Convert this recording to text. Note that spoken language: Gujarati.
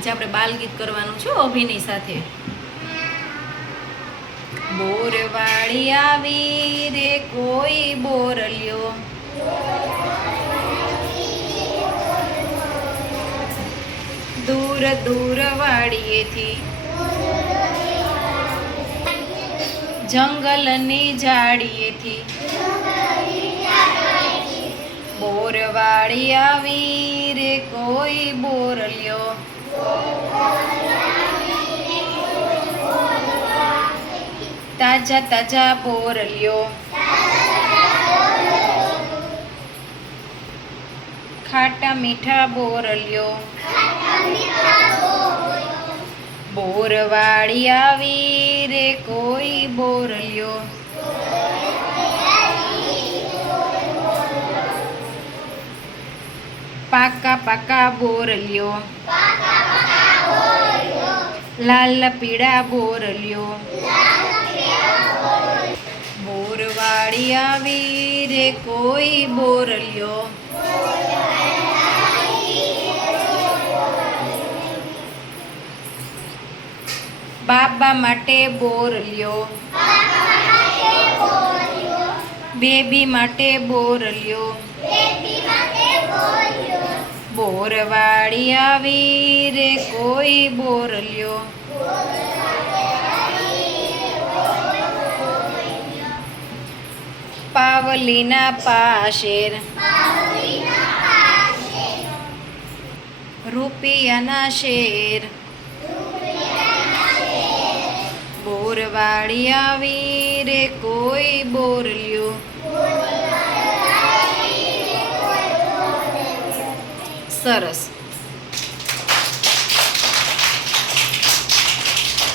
આજે આપણે બાલગીત કરવાનું છે અભિનય સાથે. બોરવાળી આવી રે કોઈ બોરલ્યો, દૂર દૂર વાડીએથી જંગલની ઝાડીએથી બોરવાળી આવી રે કોઈ બોરલ્યો, તાજા તાજા બોરલ્યો, ખાટા મીઠા બોરલ્યો, બોરવાળી આવી રે કોઈ બોરલ્યો, પાકા પાકા બોરલ્યો, લાલ પીળા બોરલ્યો, બોરવાળી આવી રે કોઈ બોરલ્યો, બાબા માટે બોરલ્યો, બેબી માટે બોરલ્યો, બોરવાળી આવી રે કોઈ બોરલ્યો, પાવલીના પાશેર રૂપિયાના શેર, બોરવાળી આવી રે કોઈ બોરલ્યો, સરસ.